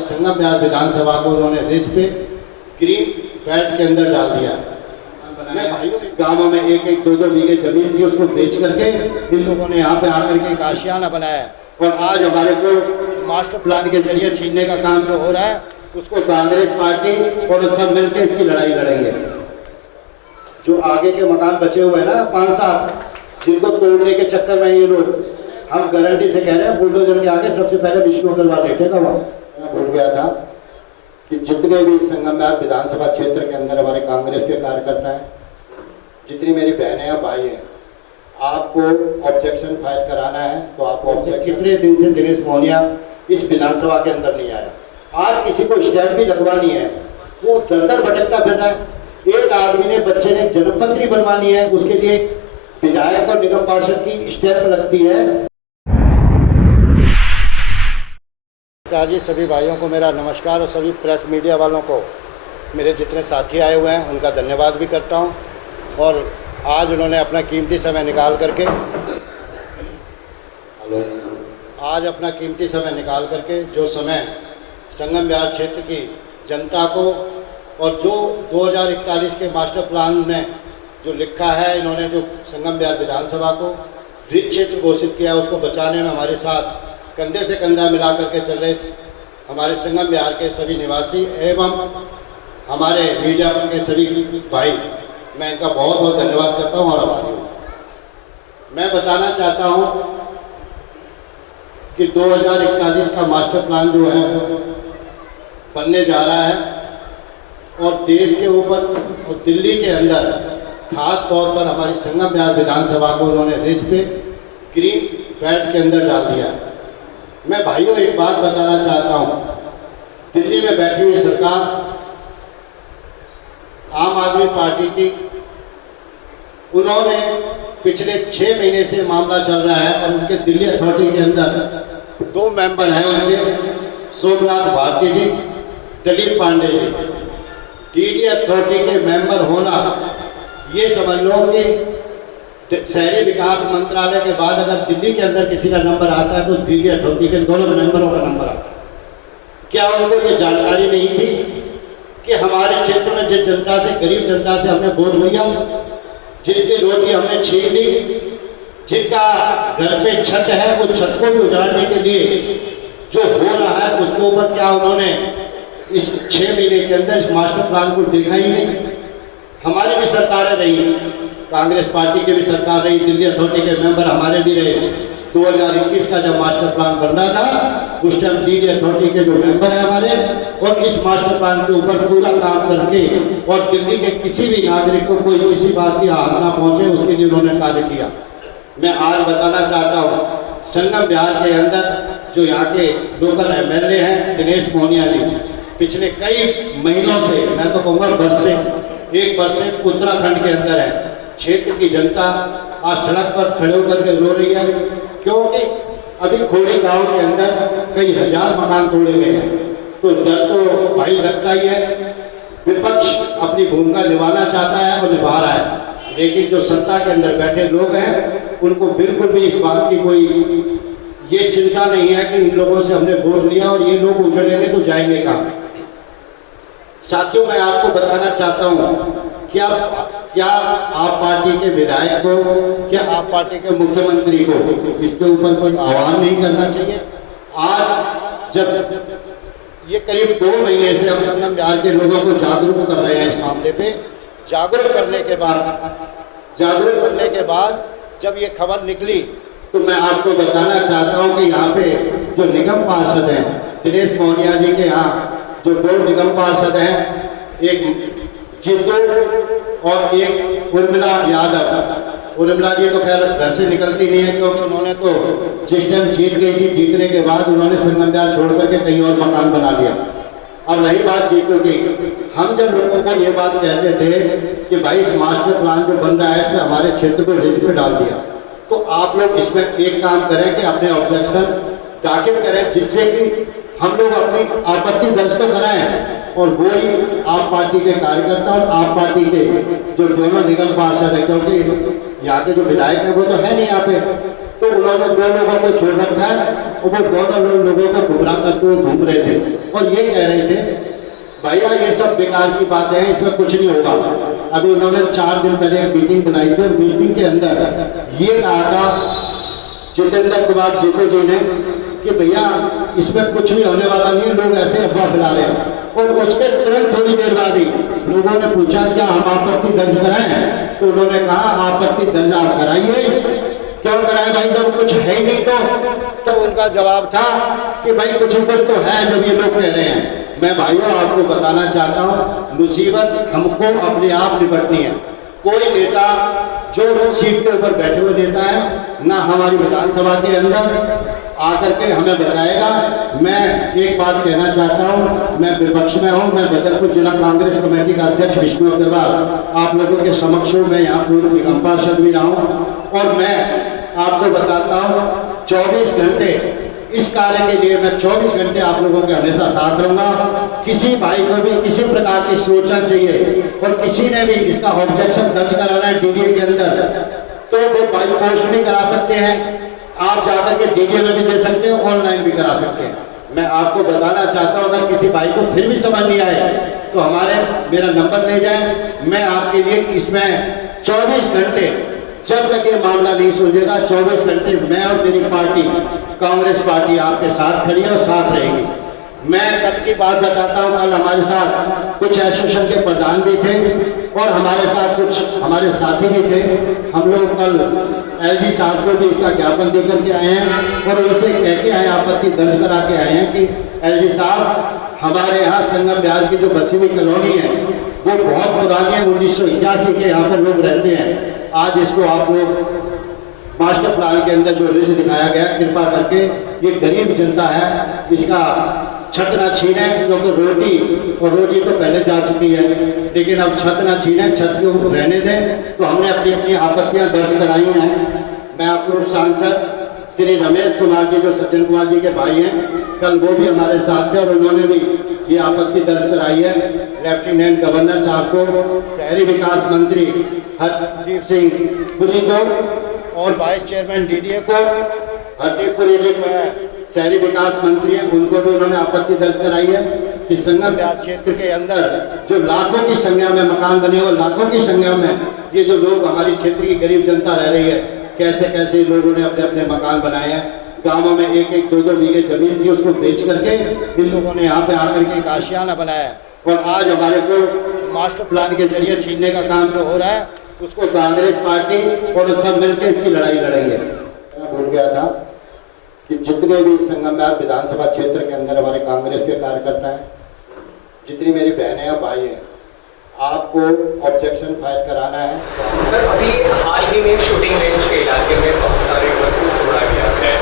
हमारी संगम बिहार विधानसभा को उन्होंने रिज पे ग्रीन बेल्ट के अंदर डाल दिया। मैं भाइयों गांवों में एक एक दो दो बीघे जमीन थी, उसको बेच करके इन लोगों ने यहाँ पे आकर के एक आशियाना बनाया और आज हमारे को इस मास्टर प्लान के जरिए छीनने का काम जो हो रहा है उसको कांग्रेस पार्टी और सब मिलकर इसकी लड़ाई लड़ेंगे। जो आगे के मकान बचे हुए हैं ना 5-7 जिनको तोड़ने के चक्कर में ये लोग, हम गारंटी से कह रहे हैं बुलडोजर के आगे सबसे पहले विष्णु अग्रवाल लेटेगा। वहाँ भूल गया था कि जितने भी संगम बिहार विधानसभा क्षेत्र के अंदर हमारे कांग्रेस के कार्यकर्ता हैं, जितनी मेरी बहनें हैं भाई हैं, आपको ऑब्जेक्शन फाइल कराना है तो आप ऑब्जेक्ट। कितने दिन से दिनेश मोहनिया इस विधानसभा के अंदर नहीं आया, आज किसी को स्टैंप भी लगवानी है वो दर दर भटकता फिर रहा है। एक आदमी ने बच्चे ने जन्मपत्री बनवानी है, उसके लिए विधायक और निगम पार्षद की स्टैंप लगती है। जी सभी भाइयों को मेरा नमस्कार और सभी प्रेस मीडिया वालों को, मेरे जितने साथी आए हुए हैं उनका धन्यवाद भी करता हूं। और आज उन्होंने अपना कीमती समय निकाल करके जो समय संगम बिहार क्षेत्र की जनता को और जो 2041 के मास्टर प्लान में जो लिखा है, इन्होंने जो संगम बिहार विधानसभा को रिज क्षेत्र घोषित किया उसको बचाने में हमारे साथ कंधे से कंधा मिला करके चल रहे हमारे संगम बिहार के सभी निवासी एवं हमारे मीडिया के सभी भाई, मैं इनका बहुत बहुत धन्यवाद करता हूं और आभारी हूँ। मैं बताना चाहता हूं कि 2041 का मास्टर प्लान जो है बनने जा रहा है और देश के ऊपर और दिल्ली के अंदर खास तौर पर हमारी संगम बिहार विधानसभा को उन्होंने रिज पे ग्रीन बेल्ट के अंदर डाल दिया। मैं भाइयों एक बात बताना चाहता हूं, दिल्ली में बैठी हुई सरकार आम आदमी पार्टी की, उन्होंने पिछले 6 महीने से मामला चल रहा है और उनके दिल्ली अथॉरिटी के अंदर 2 मेंबर हैं उनके, सोमनाथ भारती जी, दिलीप पांडे जी। डीडी अथॉरिटी के मेंबर होना ये समझ लो कि शहरी विकास मंत्रालय के बाद अगर दिल्ली के अंदर किसी का नंबर आता है तो डीडी अथॉरिटी के दोनों मेंबरों का नंबर आता है। क्या उनको ये जानकारी नहीं थी कि हमारे क्षेत्र में जिस जनता से, गरीब जनता से हमने वोट लिया, जिनकी रोटी हमने छीन ली, जिनका घर पे छत है वो छत को भी उजाड़ने के लिए जो हो रहा है उसके ऊपर क्या उन्होंने इस 6 महीने के अंदर इस मास्टर प्लान को देखा ही नहीं। हमारी भी सरकारें रही, कांग्रेस पार्टी की भी सरकार रही, दिल्ली अथॉरिटी के मेंबर हमारे भी रहे। 2021 का जब मास्टर प्लान बन रहा था उस टाइम डीडी अथॉरिटी के जो मेंबर हैं हमारे, और इस मास्टर प्लान के ऊपर पूरा काम करके और दिल्ली के किसी भी नागरिक को कोई किसी बात की हाथ ना पहुंचे उसके लिए उन्होंने कार्य किया। मैं आज बताना चाहता हूँ संगम बिहार के अंदर जो यहाँ के लोकल एमएलए हैं दिनेश मोहनिया जी, पिछले कई महीनों से, मैं तो कहूँगा एक वर्ष से उत्तराखंड के अंदर है। क्षेत्र की जनता आज सड़क पर खड़े होकर के रो रही है क्योंकि अभी खोड़ी गांव के अंदर कई हजार मकान तोड़े गए हैं। तो डर तो भाई लगता ही है। विपक्ष अपनी भूमिका निभाना चाहता है और निभा रहा है, लेकिन जो सत्ता के अंदर बैठे लोग हैं उनको बिल्कुल भी इस बात की कोई ये चिंता नहीं है कि इन लोगों से हमने वोट लिया और ये लोग उजड़ेंगे तो जाएंगे कहाँ। साथियों, मैं आपको बताना चाहता हूँ क्या आप पार्टी के विधायक को, क्या आप पार्टी के मुख्यमंत्री को इसके ऊपर कोई आह्वान नहीं करना चाहिए? आज जब ये करीब 2 महीने से हम संगम बिहार के लोगों को जागरूक कर रहे हैं इस मामले पे, जागरूक करने के बाद जब ये खबर निकली तो मैं आपको बताना चाहता हूँ कि यहाँ पे जो निगम पार्षद हैं दिनेश मोहनिया जी के यहाँ जो 2 निगम पार्षद हैं, एक जीतू और एक उर्मिला यादव। उर्मिला जी तो खैर घर से निकलती नहीं है क्योंकि उन्होंने तो जिस टाइम जीत गई थी, जीतने के बाद उन्होंने संगम बिहार छोड़ करके कहीं और मकान बना लिया। अब रही बात जीतू की, हम जब लोगों को ये बात कहते थे कि भाई इस मास्टर प्लान जो बन रहा है इसमें हमारे क्षेत्र को रिज पे डाल दिया, तो आप लोग इसमें एक काम करें कि अपने ऑब्जेक्शन दाखिल करें जिससे कि हम लोग अपनी आपत्ति दर्ज तो कराएं और वो ही आप पार्टी के कार्यकर्ता और आप पार्टी के जो दोनों निगम पार्षद हैं, क्योंकि यहाँ के जो विधायक हैं वो तो है नहीं यहाँ पे, तो उन्होंने 2 लोगों को छोड़ रखा है और वो दोनों लोगों को गुमराह करते हुए घूम रहे थे और ये कह रहे थे भैया ये सब बेकार की बातें हैं, इसमें कुछ नहीं होगा। अभी उन्होंने 4 दिन पहले एक मीटिंग बनाई थी और मीटिंग के अंदर ये कहा था जितेंद्र कुमार जीतू जी ने कि भैया इसमें कुछ भी होने वाला नहीं, लोग ऐसे अफवाह फैला रहे हैं। और उसके तुरंत थोड़ी देर बाद ही लोगों ने पूछा क्या हम आपत्ति दर्ज कराएं, तो उन्होंने कहा आपत्ति दर्ज आप कराइए। क्यों कराएं भाई, जब कुछ है ही नहीं तो उनका जवाब था कि भाई कुछ तो है जब ये लोग कह रहे हैं। मैं भाइयों आपको बताना चाहता हूँ, मुसीबत हमको अपने आप निपटनी है। कोई नेता जो सीट के ऊपर बैठे हुए नेता है ना हमारी विधानसभा के अंदर आकर के हमें बचाएगा। मैं एक बात कहना चाहता हूं, मैं विपक्ष में हूं, मैं बदरपुर जिला कांग्रेस कमेटी का अध्यक्ष विष्णु अग्रवाल आप लोगों के समक्ष हूं। मैं यहाँ पूर्व निगम पार्षद भी रहा हूं और मैं आपको बताता हूं 24 घंटे इस कार्य के लिए मैं 24 घंटे आप लोगों के हमेशा साथ रहूंगा। किसी भाई को भी किसी प्रकार की सूचना चाहिए और किसी ने भी इसका ऑब्जेक्शन दर्ज कराना है डीडीए के अंदर तो वो भाई पोस्ट भी करा सकते हैं, आप जाकर के डीडीए में भी दे सकते हैं, ऑनलाइन भी करा सकते हैं। मैं आपको बताना चाहता हूँ अगर किसी भाई को फिर भी समझ नहीं आए तो मेरा नंबर ले जाएं। मैं आपके लिए इसमें 24 घंटे जब तक ये मामला नहीं सुलझेगा 24 घंटे मैं और मेरी पार्टी कांग्रेस पार्टी आपके साथ खड़ी है और साथ रहेगी। मैं कल की बात बताता हूँ, कल हमारे साथ कुछ एसोसिएशन के प्रधान भी थे और हमारे साथ कुछ हमारे साथी भी थे। हम लोग कल एलजी साहब को भी इसका ज्ञापन दे करके आए हैं और उनसे कह के आए, आपत्ति दर्ज करा के आए हैं कि एलजी साहब हमारे यहाँ संगम बिहार की जो बसी हुई कॉलोनी है वो बहुत पुरानी है, 1981 के यहाँ पर लोग रहते हैं। आज इसको आप लोग मास्टर प्लान के अंदर जो लिस्ट दिखाया गया, कृपा करके ये गरीब जनता है इसका छत ना छीने, क्योंकि रोटी और रोजी तो पहले जा चुकी है, लेकिन अब छत ना छीने, छत के ऊपर रहने दें। तो हमने अपनी अपनी आपत्तियां दर्ज कराई हैं। मैं आपको सांसद श्री रमेश कुमार जी जो सज्जन कुमार जी के भाई हैं, कल वो भी हमारे साथ थे और उन्होंने भी ये आपत्ति दर्ज कराई है। लेफ्टिनेंट गवर्नर साहब को, शहरी विकास मंत्री हरदीप सिंह पुरी को और वाइस चेयरमैन डीडीए को, हरदीप पुरी जी शहरी विकास मंत्री हैं, उनको भी उन्होंने आपत्ति दर्ज कराई है कि संगम बिहार क्षेत्र के अंदर जो लाखों की संख्या में मकान बने और लाखों की संख्या में ये जो लोग हमारी क्षेत्र की गरीब जनता रह रही है, कैसे कैसे लोगों ने अपने अपने मकान बनाए हैं। गाँवों में 1-1, 2-2 बीघे जमीन थी, उसको बेच करके इन लोगों ने यहाँ पे आकर के एक आशियाना बनाया है और आज हमारे को मास्टर प्लान के जरिए छीनने का काम जो हो रहा है उसको कांग्रेस पार्टी और सब मिलकर इसकी लड़ाई लड़ेंगे। मैं भूल गया था कि जितने भी संगम बिहार विधानसभा क्षेत्र के अंदर हमारे कांग्रेस के कार्यकर्ता हैं, जितनी मेरी बहनें हैं भाई हैं, आपको ऑब्जेक्शन फाइल कराना है। सर अभी हाल ही में शूटिंग रेंज के इलाके में बहुत सारे घर को तोड़ा गया है,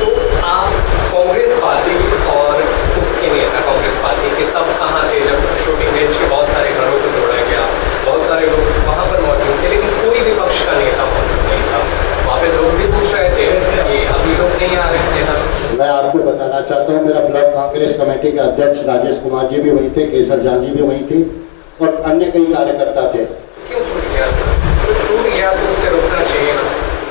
तो आप कांग्रेस पार्टी और उसके नेता कांग्रेस पार्टी के तब कहाँ थे जब शूटिंग रेंज के बहुत सारे घरों को तोड़ा गया? बहुत सारे लोग वहाँ पर मौजूद थे लेकिन कोई विपक्ष का नेता मौजूद नहीं था। वहाँ पे लोग भी पूछ रहे थे कि अभी लोग नहीं आ रहे नेता। मैं आपको बताना चाहता हूँ, मेरा ब्लॉक कांग्रेस कमेटी के अध्यक्ष राजेश कुमार जी भी वहीं थे, केसर जान जी भी वहीं थी और अन्य कई कार्यकर्ता थे। क्यों टूट गया सर? टूट गया तो उसे रोकना चाहिए ना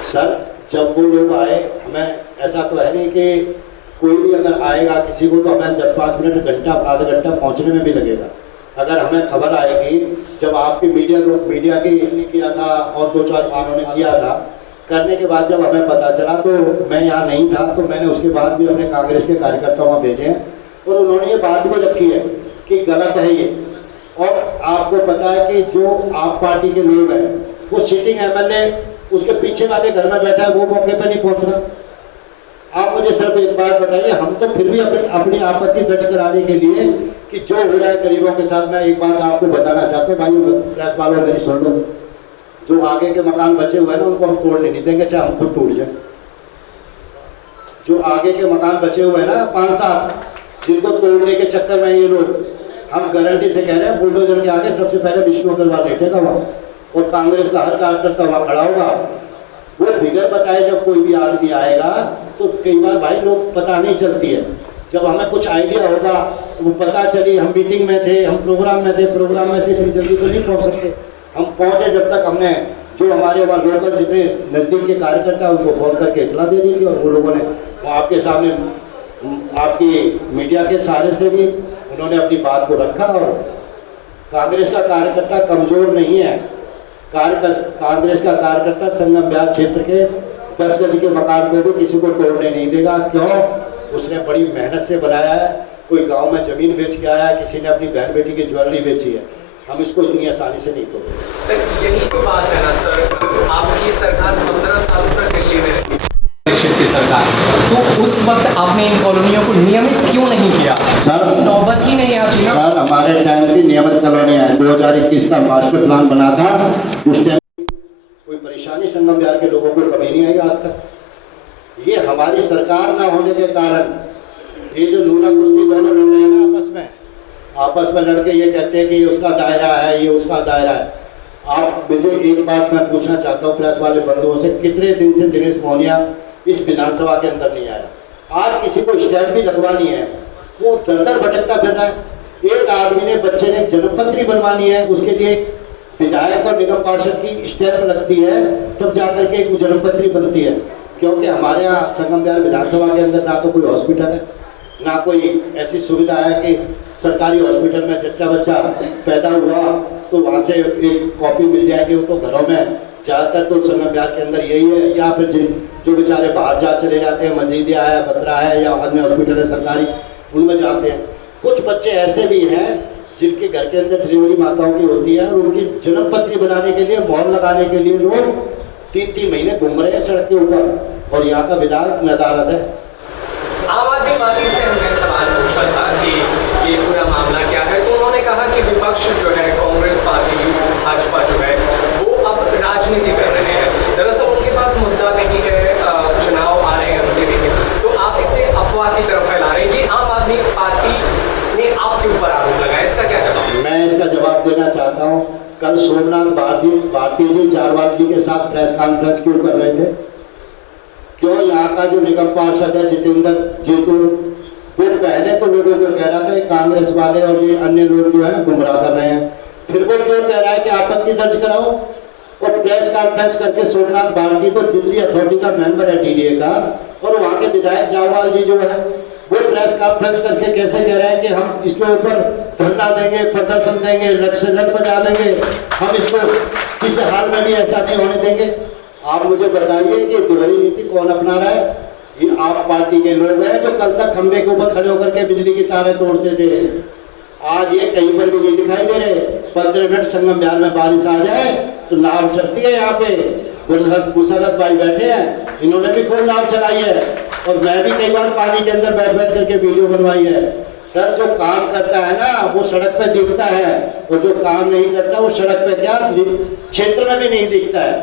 सर। जब वो लोग आए, हमें ऐसा तो है नहीं कि कोई भी अगर आएगा किसी को तो हमें 10-5 मिनट, घंटा, आधा घंटा पहुंचने में भी लगेगा। अगर हमें खबर आएगी, जब आपकी मीडिया की किया था और 2-4 कानों ने किया था, करने के बाद जब हमें पता चला तो मैं यहाँ नहीं था, तो मैंने उसके बाद भी अपने कांग्रेस के कार्यकर्ता वहाँ भेजे हैं और उन्होंने ये बात भी रखी है कि गलत है ये। और आपको पता है कि जो आप पार्टी के लोग हैं वो सिटिंग एमएलए उसके पीछे वाले घर में बैठा है, वो मौके पर नहीं पहुँच रहा। आप मुझे सिर्फ एक बात बताइए, हम तो फिर भी अपनी आपत्ति दर्ज कराने के लिए कि जो हो रहा है गरीबों के साथ। मैं एक बात आपको बताना चाहता हूँ भाई, प्रेस वालों मेरी सुन लो, जो आगे के मकान बचे हुए हैं ना उनको हम तोड़ने नहीं देंगे, चाहे हम खुद टूट जाए। जो आगे के मकान बचे हुए हैं ना 5-7, जिनको तोड़ने के चक्कर में ये लोग, हम गारंटी से कह रहे हैं बुलडोजर के आगे सबसे पहले विष्णु अग्रवाल लेटेगा वहाँ और कांग्रेस का हर कार्यकर्ता वहाँ खड़ा होगा। वो बिगड़ बताए जब कोई भी आदमी आएगा तो कई बार भाई लोग पता नहीं चलती है। जब हमें कुछ आइडिया होगा वो पता चली, हम मीटिंग में थे, हम प्रोग्राम में थे, प्रोग्राम में से इतनी जल्दी तो नहीं पहुँच सकते। हम पहुँचे जब तक हमने जो हमारे वहाँ लोकल जितने नज़दीक के कार्यकर्ता उनको फ़ोन करके इतला दे दी थी, और वो लोगों ने वो आपके सामने आपकी मीडिया के सहारे से भी उन्होंने अपनी बात को रखा। और कांग्रेस का कार्यकर्ता कमज़ोर नहीं है। कांग्रेस का कार्यकर्ता संगम बिहार क्षेत्र के 10 गज के मकान को भी किसी को तोड़ने नहीं देगा। क्यों? उसने बड़ी मेहनत से बनाया है। कोई गांव में ज़मीन बेच के आया है, किसी ने अपनी बहन बेटी की ज्वेलरी बेची है। हम इसको इतनी आसानी से नहीं तोड़ेंगे। सर यही तो बात है ना सर, आपकी सरकार 15 साल तक दिल्ली में रही, की सरकार, तो उस वक्त आपने इन कॉलोनियों को नियमित क्यों नहीं किया? सर नौबत ही नहीं आती ना। सर हमारे टाइम की नियमित कॉलोनियाँ हैं। 2021 का मास्टर प्लान बना था, उस टाइम कोई परेशानी संगम बिहार के लोगों को कभी नहीं आई आज तक। ये हमारी सरकार ना होने के कारण ये जो नूरा कुश्ती दोनों लड़ रहे हैं ना आपस में लड़के ये कहते हैं कि ये उसका दायरा है, ये उसका दायरा है। आप मुझे एक बात मैं पूछना चाहता हूँ प्रेस वाले बंधुओं से, कितने दिन से दिनेश मोहनिया इस विधानसभा के अंदर नहीं आया? आज किसी को स्टैंप भी लगवानी है, वो दर दर भटकता फिर रहा है। एक आदमी ने, बच्चे ने जन्मपत्री बनवानी है, उसके लिए विधायक और निगम पार्षद की स्टैंप लगती है, तब जाकर के एक जन्मपत्री बनती है। क्योंकि हमारे यहाँ संगम बिहार विधानसभा के अंदर ना तो कोई हॉस्पिटल है, ना कोई ऐसी सुविधा है कि सरकारी हॉस्पिटल में जच्चा बच्चा पैदा हुआ तो वहाँ से एक कॉपी मिल जाएगी। वो तो घरों में ज़्यादातर तो संगम बिहार के अंदर यही है, या फिर जो बेचारे बाहर जा चले जाते हैं, मजीदिया है, बत्रा है, या अन्य हॉस्पिटल है सरकारी, उनमें जाते हैं। कुछ बच्चे ऐसे भी हैं जिनके घर के अंदर डिलीवरी माताओं की होती है, और उनकी जन्मपत्री बनाने के लिए, मोहर लगाने के लिए लोग 3-3 महीने घूम रहे हैं सड़क के ऊपर, और यहाँ का विधायक नदारद है। आम आदमी पार्टी से हमने सवाल पूछा था कि ये पूरा मामला क्या है, तो उन्होंने कहा कि विपक्ष जो है, कांग्रेस पार्टी, भाजपा जो है, वो अब राजनीति कर रहे हैं। दरअसल उनके पास मुद्दा नहीं है, चुनाव आ रहे हैं एमसीडी के, तो आप इसे अफवाह की तरफ फैला रहे हैं कि आम आदमी पार्टी ने आपके ऊपर आरोप लगाया। इसका क्या जवाब? मैं इसका जवाब देना चाहता हूँ। कल सोमनाथ भारती जी चारवाल जी के साथ प्रेस कॉन्फ्रेंस क्यों कर रहे थे? क्यों? यहाँ का जो निगम पार्षद है जितेंद्र जीतू, वो पहले तो लोगों को कह रहा था कि कांग्रेस वाले और ये अन्य लोग जो है ना गुमराह कर रहे हैं, फिर वो क्यों कह रहा है कि आपत्ति दर्ज कराओ? और प्रेस कॉन्फ्रेंस करके सोमनाथ भारती तो दिल्ली अथॉरिटी का मेंबर है डीडीए का, और वहाँ के विधायक चारवाल जी जो है वो प्रेस कॉन्फ्रेंस करके कैसे कह रहे हैं कि हम इसके ऊपर धरना देंगे, प्रदर्शन देंगे, लट बजा देंगे, हम इसको किसी हाल में भी ऐसा नहीं होने देंगे। आप मुझे बताइए कि दोहरी नीति कौन अपना रहा है? ये आप पार्टी के लोग हैं जो कल तक खंबे के ऊपर खड़े होकर के बिजली की तारें तोड़ते थे, आज ये कहीं पर भी नहीं दिखाई दे रहे। 15 मिनट संगम बिहार में बारिश आ जाए तो नाव चलती है। यहाँ पे मुसरत भाई बैठे हैं, इन्होंने भी खूब नाव चलाई है, और मैं भी कई बार पानी के अंदर बैठ बैठ करके वीडियो बनवाई है। सर जो काम करता है ना वो सड़क पे दिखता है, और जो काम नहीं करता वो सड़क पे क्या क्षेत्र में भी नहीं दिखता है।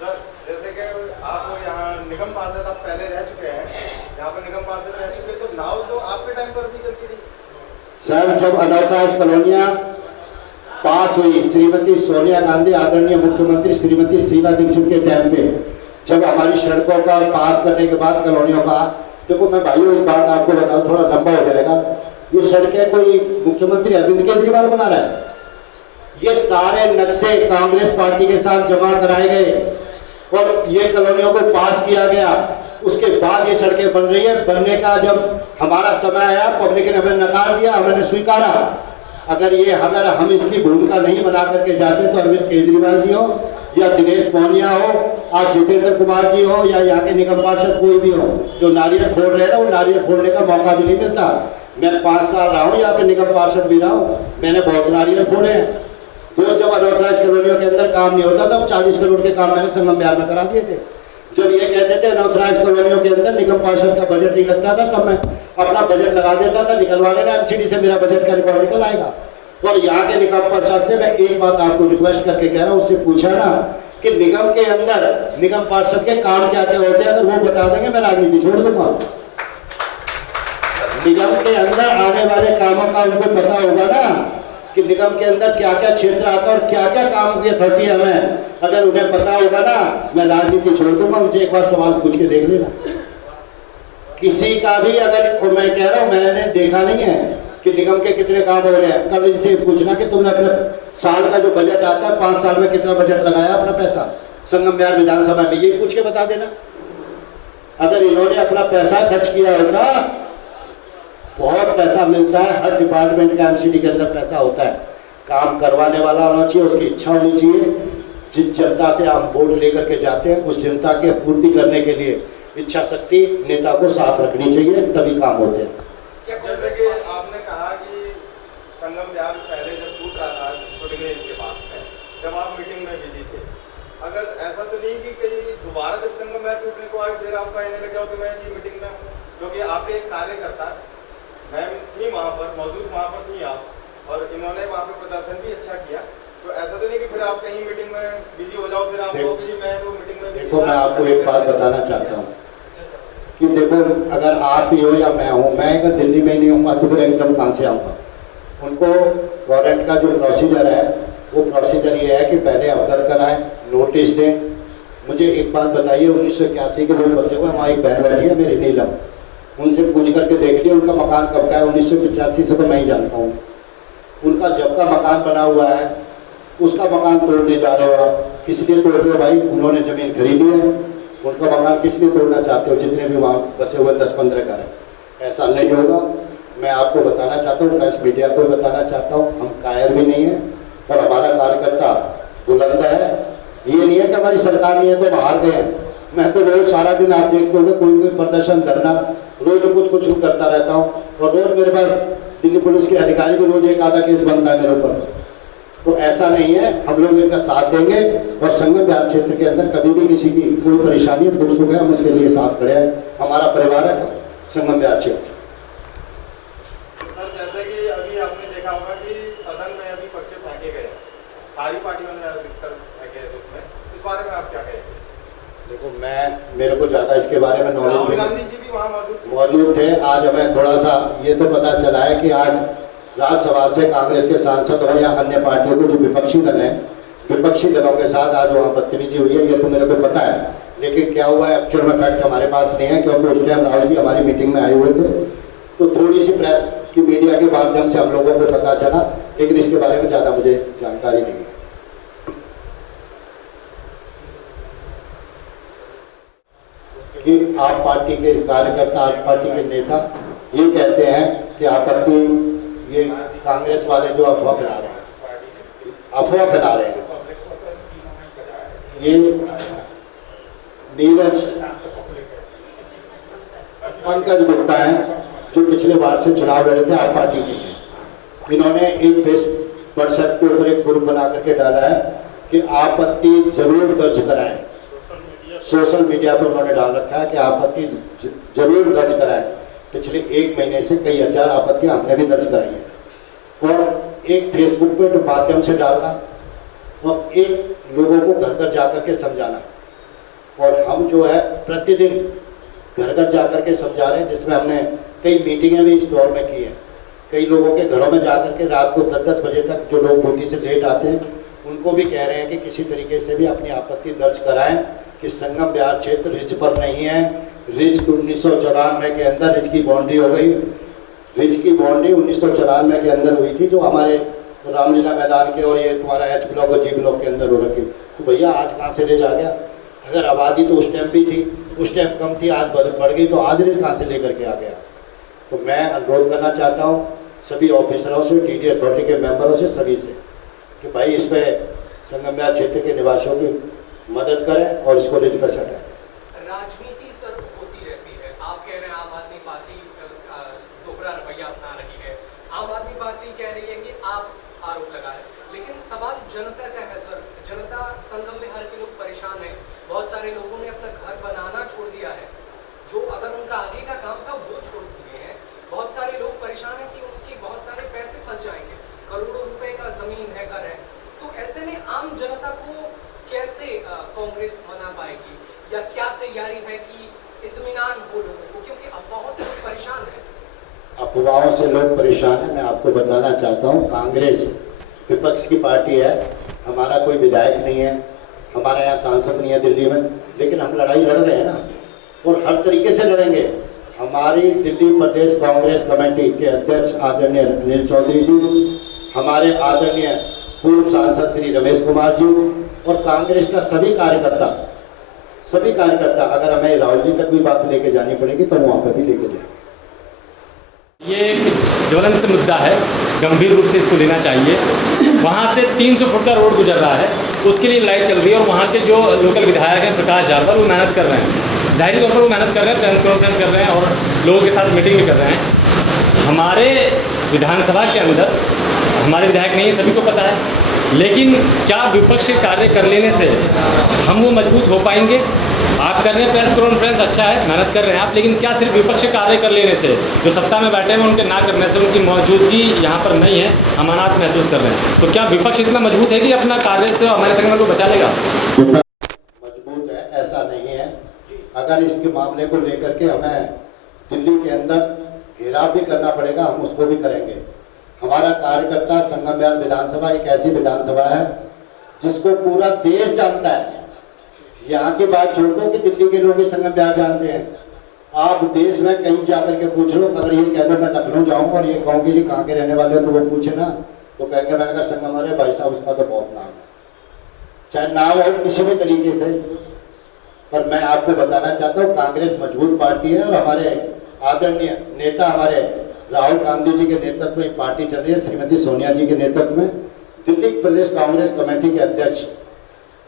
सर जैसे कि आप यहाँ निगम पार्षद आप पहले रह चुके हैं, यहाँ पर निगम पार्षद रह चुके, तो नाव तो आपके टाइम पर भी चलती थी। सर जब अनऑथराइज्ड कॉलोनियाँ पास हुई श्रीमती सोनिया गांधी, आदरणीय मुख्यमंत्री श्रीमती शीला दीक्षित के टाइम पे, जब हमारी सड़कों का पास करने के बाद कॉलोनियों का, देखो मैं भाइयों एक बात आपको बताऊं, थोड़ा लंबा हो जाएगा। ये सड़कें कोई मुख्यमंत्री अरविंद केजरीवाल बना रहा है? ये सारे नक्शे कांग्रेस पार्टी के साथ जमा कराए गए और ये कॉलोनियों को पास किया गया। उसके बाद ये सड़कें बन रही है। बनने का जब हमारा समय आया, पब्लिक ने हमें नकार दिया, हमने स्वीकारा। अगर हम इसकी भूमिका नहीं बना करके जाते तो अरविंद केजरीवाल जी हो या दिनेश मोहनिया हो, आज जितेंद्र कुमार जी हो, या यहाँ के निगम पार्षद कोई भी हो, जो नारियल फोड़ रहे हैं, वो नारियल फोड़ने का मौका भी नहीं मिलता। मैं 5 साल रहा हूँ यहाँ पे निगम पार्षद भी रहा हूँ, मैंने बहुत नारियल फोड़े हैं। तो जब अनऑथराइज कॉलोनियों के अंदर काम नहीं होता तब 40 करोड़ के काम मैंने संगम बिहार में करा दिए थे। जब ये कहते थे अनऑथराइज कॉलोनियों के अंदर निगम पार्षद का बजट नहीं लगता था, तब मैं अपना बजट लगा देता था, निकलवा लेगा एमसीडी से, मेरा बजट का रिकॉर्ड निकल आएगा। और यहाँ के निगम पार्षद से मैं एक बात आपको रिक्वेस्ट करके कह रहा हूँ, उससे पूछा ना कि निगम के अंदर निगम पार्षद के काम क्या क्या होते हैं, अगर वो बता देंगे मैं राजनीति छोड़ दूंगा। निगम के अंदर आने वाले कामों का उनको पता होगा ना कि निगम के अंदर क्या क्या क्षेत्र आता है और क्या क्या काम की अथॉरिटी है हमें, अगर उन्हें पता होगा ना, मैं राजनीति छोड़ दूंगा। उनसे एक बार सवाल पूछ के देख लेना। किसी का भी अगर, और मैं कह रहा हूँ मैंने देखा नहीं है कि निगम के कितने काम हो रहे हैं। कल इनसे पूछना कि तुमने अपने साल का जो बजट आता है 5 साल में कितना बजट लगाया अपना पैसा संगम बिहार विधानसभा में, ये पूछ के बता देना। अगर इन्होंने अपना पैसा खर्च किया होता, बहुत पैसा मिलता है, हर डिपार्टमेंट का एमसीडी के अंदर पैसा होता है, काम करवाने वाला होना चाहिए, उसकी इच्छा होनी चाहिए। जिस जनता से हम वोट लेकर के जाते हैं उस जनता के पूर्ति करने के लिए इच्छा शक्ति नेता को साथ रखनी चाहिए, तभी काम होते हैं। जैसे कि आपने कहा कि संगम बिहार पहले जब टूट रहा था शूटिंग रेंज के पास में, जब आप मीटिंग में बिजी थे, अगर ऐसा तो नहीं कि कहीं दोबारा जब संगम बिहार टूटने को आए फिर आप कहने लगे हो कि मैं ये मीटिंग में हूँ, क्योंकि आपके एक कार्यकर्ता मैम थी वहाँ पर मौजूद, वहाँ पर थी आप, और इन्होंने वहाँ पे प्रदर्शन भी अच्छा किया, तो ऐसा तो नहीं कि फिर आप कहीं मीटिंग में बिजी हो जाओ फिर आप कहो कि मैं वो मीटिंग में। देखो मैं आपको एक बात बताना चाहता हूँ कि देखो अगर आप ही हो या मैं हूँ, मैं अगर दिल्ली में नहीं हूँगा तो फिर एकदम कहाँ से आऊँगा। उनको गवर्नमेंट का जो प्रोसीजर है वो प्रोसीजर ये है कि पहले अवगत कराएं, नोटिस दें। मुझे एक बात बताइए, 1981 के लोग बसे हुए, वहाँ एक बहन बैठी है मेरी नीलम, उनसे पूछ करके देख लिया उनका मकान कब का है। 1985 से तो मैं ही जानता हूँ। उनका जब का मकान बना हुआ है उसका मकान तोड़ने जा रहे हो आप, किस लिए तोड़ रहे हो भाई? उन्होंने ज़मीन खरीदी है, उनका मकान किस लिए तोड़ना चाहते हो? जितने भी वहाँ बसे हुए 10-15 घर हैं, ऐसा नहीं होगा। मैं आपको बताना चाहता हूँ, प्रेस मीडिया को बताना चाहता हूँ, हम कायर भी नहीं हैं और हमारा कार्यकर्ता बुलंद है। ये नहीं है कि हमारी सरकार नहीं है तो हम हार गए हैं। मैं तो रोज़ सारा दिन आप देखते होंगे कोई प्रदर्शन धरना रोज़ कुछ करता रहता हूँ, और रोज़ मेरे पास दिल्ली पुलिस के अधिकारी भी रोज़ एक आधा केस बनता है मेरे ऊपर। तो ऐसा नहीं है, हम लोग इनका साथ देंगे और संगम बिहार क्षेत्र के अंदर कभी भी किसी की कोई परेशानी दुख सुख है हम उसके लिए साथ खड़े हैं। हमारा परिवार है संगम बिहार क्षेत्र। सर जैसे कि अभी आपने देखा होगा कि सदन में अभी पर्चे फेंके गए, सारी पार्टियों ने अधिकतर फेंके हैं, उसमें इस बारे में आप क्या कहेंगे? देखो मेरे को ज़्यादा इसके बारे में नॉलेज राहुल नहीं। गांधी जी भी वहाँ मौजूद थे। आज हमें थोड़ा सा ये तो पता चला है कि आज राज्यसभा से कांग्रेस के सांसद हो या अन्य पार्टियों को जो विपक्षी दल हैं, विपक्षी दलों के साथ आज वहाँ बदतमीजी हुई है, ये तो मेरे को पता है। लेकिन क्या हुआ है एक्चुअल में फैक्ट हमारे पास नहीं है, क्योंकि उस टाइम राहुल जी हमारी मीटिंग में आए हुए थे, तो थोड़ी सी प्रेस की मीडिया के माध्यम से हम लोगों को पता चला, लेकिन इसके बारे में ज़्यादा मुझे जानकारी नहीं है। कि आप पार्टी के कार्यकर्ता, आप पार्टी के नेता ये कहते हैं कि आपत्ति ये कांग्रेस वाले जो अफवाह फैला रहे हैं, ये नीरज पंकज गुप्ता हैं जो पिछले बार से चुनाव लड़े थे आप पार्टी के लिए। इन्होंने एक फेसबुक व्हाट्सएप के ऊपर एक ग्रुप बना करके डाला है कि आपत्ति जरूर दर्ज कराएं। सोशल मीडिया पर उन्होंने डाल रखा है कि आपत्ति जरूर दर्ज कराएं। पिछले 1 महीने से कई हजार आपत्तियां हमने भी दर्ज कराई हैं। और एक फेसबुक पे माध्यम से डालना और एक लोगों को घर घर जा कर के समझाना, और हम जो है प्रतिदिन घर घर जा कर के समझा रहे हैं, जिसमें हमने कई मीटिंगें भी इस दौर में की हैं। कई लोगों के घरों में जा कर के रात को 10-10 बजे तक जो लोग ड्यूटी से लेट आते हैं उनको भी कह रहे हैं कि किसी तरीके से भी अपनी आपत्ति दर्ज कराएं कि संगम बिहार क्षेत्र रिज पर नहीं है। रिज 1994 के अंदर रिज की बाउंड्री हो गई। रिज की बाउंड्री 1994 के अंदर हुई थी, जो हमारे रामलीला मैदान के और ये तुम्हारा एच ब्लॉक और जी ब्लॉक के अंदर हो रखी। तो भैया आज कहाँ से रिज आ गया? अगर आबादी तो उस टाइम भी थी, उस टाइम कम थी, आज बढ़ गई, तो आज रिज कहाँ से लेकर के आ गया? तो मैं अनुरोध करना चाहता हूँ सभी ऑफिसरों से, टीडी अथॉरिटी के मेंबरों से, सभी से कि भाई इस पर संगम बिहार क्षेत्र के निवासियों की मदद करें और इसको रिज पर से हटाएं। राजनीति सर होती रहती है। आप कह रहे हैं आम आदमी पार्टी दोहरा रवैया अपना रही है, आम आदमी पार्टी कह रही है कि आप आरोप लगा रहे हैं, लेकिन सवाल जनता का है सर। जनता संगम बिहार के लोग परेशान है। बहुत सारे लोगों ने अपना घर बनाना छोड़ दिया है, जो अगर उनका आगे का काम था वो छोड़ दिए हैं। बहुत सारे लोग परेशान हैं कि उनके बहुत सारे पैसे फंस जाएंगे, करोड़ों रुपए का जमीन है, घर है। तो ऐसे में आम जनता को कैसे कांग्रेस मना पाएगी, या क्या तैयारी है कि इत्मीनान हो लोगों को, क्योंकि अफवाहों से लोग परेशान हैं। अफवाहों से लोग परेशान हैं। मैं आपको बताना चाहता हूँ कांग्रेस विपक्ष की पार्टी है, हमारा कोई विधायक नहीं है, हमारा यहाँ सांसद नहीं है दिल्ली में, लेकिन हम लड़ाई लड़ रहे हैं ना, और हर तरीके से लड़ेंगे। हमारी दिल्ली प्रदेश कांग्रेस कमेटी के अध्यक्ष आदरणीय अनिल चौधरी जी, हमारे आदरणीय पूर्व सांसद श्री रमेश कुमार जी और कांग्रेस का सभी कार्यकर्ता, अगर हमें राहुल जी तक भी बात लेके जानी पड़ेगी तो वहाँ पर भी लेके जाएंगे। ये एक ज्वलंत मुद्दा है, गंभीर रूप से इसको लेना चाहिए। वहाँ से 300 फुट का रोड गुजर रहा है, उसके लिए लड़ाई चल रही है और वहाँ के जो लोकल विधायक हैं प्रकाश जारवाल, वो मेहनत कर रहे हैं, जाहिर तौर पर वो मेहनत कर रहे हैं, प्रेस कॉन्फ्रेंस कर रहे हैं और लोगों के साथ मीटिंग भी कर रहे हैं। हमारे विधानसभा के अंदर हमारे विधायक नहीं, सभी को पता है, लेकिन क्या विपक्ष के कार्य कर लेने से हम वो मजबूत हो पाएंगे? आप कर रहे हैं प्रेस कॉन्फ्रेंस, अच्छा है, मेहनत कर रहे हैं आप, लेकिन क्या सिर्फ विपक्ष के कार्य कर लेने से, जो सत्ता में बैठे हैं उनके ना करने से, उनकी मौजूदगी यहाँ पर नहीं है, हम अनाथ महसूस कर रहे हैं, तो क्या विपक्ष इतना मजबूत है कि अपना कार्य से हमारे संगठन को बचा लेगा? मजबूत है ऐसा नहीं है। अगर इसके मामले को लेकर के हमें दिल्ली के अंदर घेराव भी करना पड़ेगा, हम उसको भी करेंगे। हमारा कार्यकर्ता संगम बिहार विधानसभा एक ऐसी विधानसभा है जिसको पूरा देश जानता है। यहाँ की बात छोड़ दो कि दिल्ली के लोग ही संगम बिहार जानते हैं, आप देश में कहीं जाकर के पूछ लो, अगर ये कह दो मैं लखनऊ जाऊँ और ये कहूँ कि जी कहाँ के रहने वाले हो, तो वो पूछे ना तो कहेंगे मैंने कहा संगम, अरे भाई साहब उसका तो बहुत नाम है, चाहे नाम हो किसी भी तरीके से। पर मैं आपको बताना चाहता हूँ कांग्रेस मजबूत पार्टी है और हमारे आदरणीय नेता हमारे राहुल गांधी जी के नेतृत्व में पार्टी चल रही है, श्रीमती सोनिया जी के नेतृत्व में। दिल्ली प्रदेश कांग्रेस कमेटी के अध्यक्ष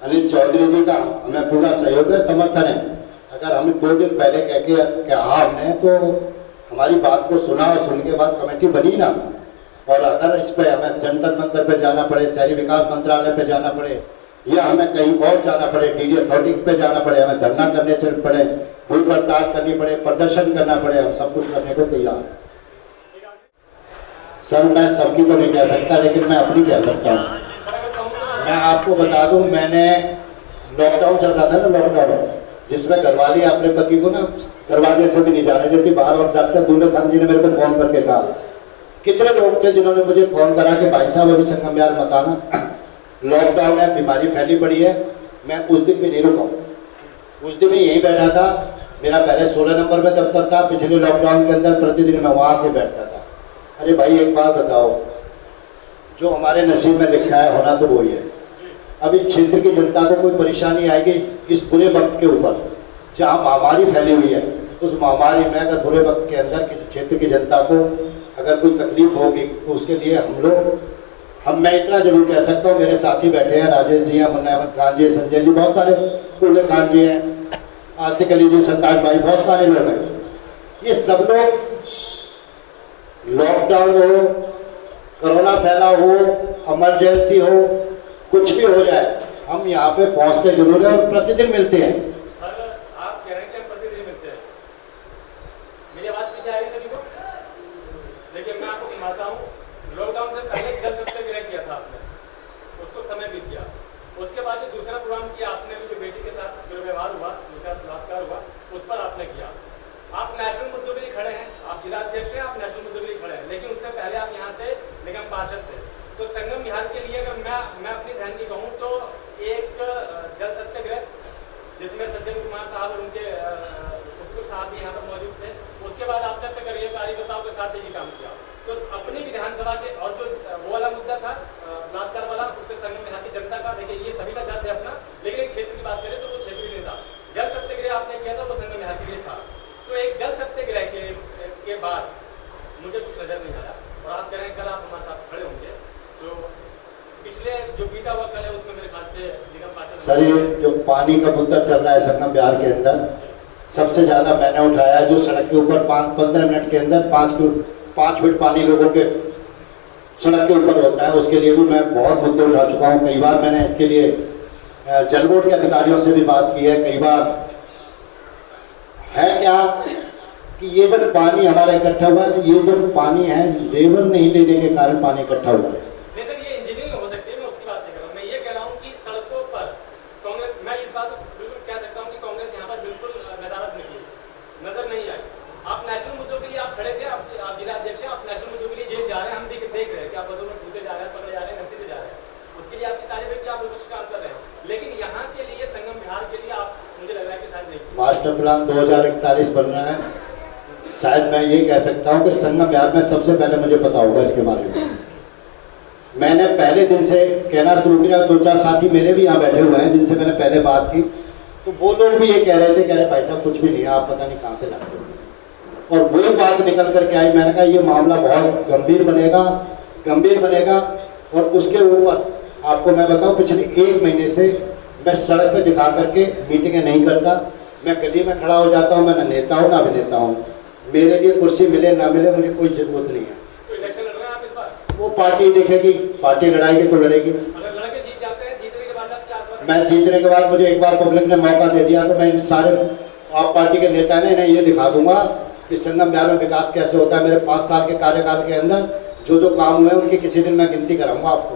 अनिल चौधरी जी का हमें पूरा सहयोग है, समर्थन है। अगर हम 2 दिन पहले कह के कहा हमने तो हमारी बात को सुना और सुनने के बाद कमेटी बनी ना। और अगर इस पर हमें जंतर मंतर पे जाना पड़े, शहरी विकास मंत्रालय पे जाना पड़े या हमें कहीं और जाना पड़े, डीडी अथॉरिटी पे जाना पड़े, हमें धरना करने पड़े, भूख हड़ताल करनी पड़े, प्रदर्शन करना पड़े, हम सब कुछ करने को तैयार हैं। सर मैं सबकी तो नहीं कह सकता, लेकिन मैं अपनी कह सकता हूँ। मैं आपको बता दूं, मैंने लॉकडाउन चल रहा था ना, लॉकडाउन जिसमें घरवाली अपने पति को ना दरवाजे से भी नहीं जाने देती बाहर, और डॉक्टर दूल्हे खान जी ने मेरे को फोन करके कहा, कितने लोग थे जिन्होंने मुझे फोन करा कि भाई साहब अभी संगम बिहार मत आना, लॉकडाउन है, बीमारी फैली पड़ी है। मैं उस दिन भी नहीं रुका, उस दिन भी यहीं बैठा था। मेरा पहले 16 नंबर में दफ्तर था, पिछले लॉकडाउन के अंदर प्रतिदिन मैं वहाँ आके बैठता था। अरे भाई एक बात बताओ, जो हमारे नसीब में लिखा है होना तो वही है। अब इस क्षेत्र की जनता को कोई परेशानी आएगी इस बुरे वक्त के ऊपर, जहाँ महामारी फैली हुई है, उस महामारी में अगर बुरे वक्त के अंदर किसी क्षेत्र की जनता को अगर कोई तकलीफ होगी तो उसके लिए मैं इतना जरूर कह सकता हूँ, मेरे साथी बैठे हैं, राजेश जी हैं, मुन्ना अहमद खान जी, संजय जी, बहुत सारे, दूल्हे खान जी हैं, आसिक अली जी, सरताज भाई, बहुत सारे लोग हैं। ये सब लोग लॉकडाउन हो, कोरोना फैला हो, इमरजेंसी हो, कुछ भी हो जाए, हम यहाँ पे पहुँचते जरूर है और प्रतिदिन मिलते हैं। सर आप कह रहे हैं कि हम प्रतिदिन मिलते हैं, मेरी आवाज पीछे आ रही है सभी को? देखिए मैं आपको घुमाता हूँ, लॉकडाउन से पहले जल सत्याग्रह किया था आपने, उसको समय बीत गया। उसके बाद जो दूसरा प्रोग्राम किया आपने, जो बेटी के साथ दुर्व्यवहार हुआ, उसका बलात्कार हुआ, उस पर आपने किया। आप नेशनल मुद्दों के लिए खड़े हैं, आप जिला अध्यक्ष हैं, आप नेशनल मुद्दों के लिए खड़े हैं, लेकिन उससे पहले आप यहाँ से निगम पार्षद थे। तो संगम बिहार के लिए अगर मैं अपनी सहन की कहूँ तो एक जल सत्याग्रह जिसमें सज्जन कुमार साहब और उनके सुखपुर साहब भी यहाँ पर मौजूद थे, उसके बाद आपने अपने करियर कार्यकर्ताओं के साथ ही काम किया। तो अपनी विधानसभा के और जो वो वाला मुद्दा था बलात्कार वाला, उससे संगम बिहार की जनता का, देखिए ये सभी का दर्द है अपना, लेकिन एक क्षेत्र की बात करें तो वो क्षेत्र नहीं था। जल सत्याग्रह आपने किया था, वो संगम बिहार के लिए था। तो एक जल सत्याग्रह के बाद मुझे कुछ नजर नहीं आया, और आप कह रहे हैं कल आप हमारे साथ खड़े होंगे, तो पिछले जो बीता हुआ कल है उसमें मेरे ख्याल से निगम पार्षद। सर ये जो पानी का मुद्दा चल रहा है संगम बिहार के अंदर, सबसे ज्यादा मैंने उठाया है। जो सड़क के ऊपर 15 मिनट के अंदर 5 फीट पानी लोगों के सड़क के ऊपर होता है, उसके लिए भी मैं बहुत मुद्दे उठा चुका हूँ। कई बार मैंने इसके लिए जल बोर्ड के अधिकारियों से भी बात की है। कई बार है क्या कि ये जब पानी हमारा इकट्ठा हुआ है, ये जो पानी है लेबर नहीं लेने के कारण पानी इकट्ठा हुआ है। नहीं सर, ये इंजीनियरिंग हो सकती है, मैं उसकी बात नहीं कर रहा हूँ। मैं ये कह रहा हूँ कि सड़कों पर कांग्रेस, मैं इस बात को बिल्कुल कह सकता हूँ कि कांग्रेस यहाँ पर बिल्कुल नदारत निकली, नजर नहीं आई। आप नेशनल मुद्दों के लिए आप खड़े थे, आप जिला अध्यक्ष हैं, आप नेशनल मुद्दों के लिए जेल जा रहे हैं, हम देख रहे हैं कि आप बसों में घुसे जा रहे हैं, पकड़े जा रहे हैं, घसीटे जा रहे हैं, उसके लिए आपकी तारीफ है कि आप विपक्ष काम कर रहे हैं। लेकिन यहाँ के लिए संगम बिहार के लिए आप, मुझे लग रहा है कि शायद नहीं। मास्टर प्लान 2041 बन रहा है, शायद मैं ये कह सकता हूँ कि संगम विहार में सबसे पहले मुझे पता होगा इसके बारे में। मैंने पहले दिन से कहना शुरू किया, 2-4 साथी मेरे भी यहाँ बैठे हुए हैं जिनसे मैंने पहले बात की, तो वो लोग भी ये कह रहे थे, कह रहे भाई साहब कुछ भी नहीं है, आप पता नहीं कहाँ से लाते हो। और वही बात निकल करके आई। मैंने कहा ये मामला बहुत गंभीर बनेगा। और उसके ऊपर आपको मैं बताऊँ, पिछले 1 महीने से मैं सड़क पे दिखा करके मीटिंगें नहीं करता, मैं गली में खड़ा हो जाता हूँ। मैं ना नेता हूँ ना अभिनेता हूँ, मेरे लिए कुर्सी मिले ना मिले मुझे कोई ज़रूरत नहीं है। तो इलेक्शन लड़ रहे हैं आप इस बार? वो पार्टी देखेगी, पार्टी लड़ाएगी तो लड़ेगी। अगर लड़के जीत जाते हैं, जीतने के बाद आप क्या आश्वासन? मैं जीतने के बाद मुझे एक बार पब्लिक ने मौका दे दिया तो मैं इन सारे आप पार्टी के नेता ने इन्हें ये दिखा दूंगा कि संगम विहार में विकास कैसे होता है। मेरे 5 साल के कार्यकाल के अंदर जो काम हुए उनकी किसी दिन मैं गिनती कराऊंगा आपको।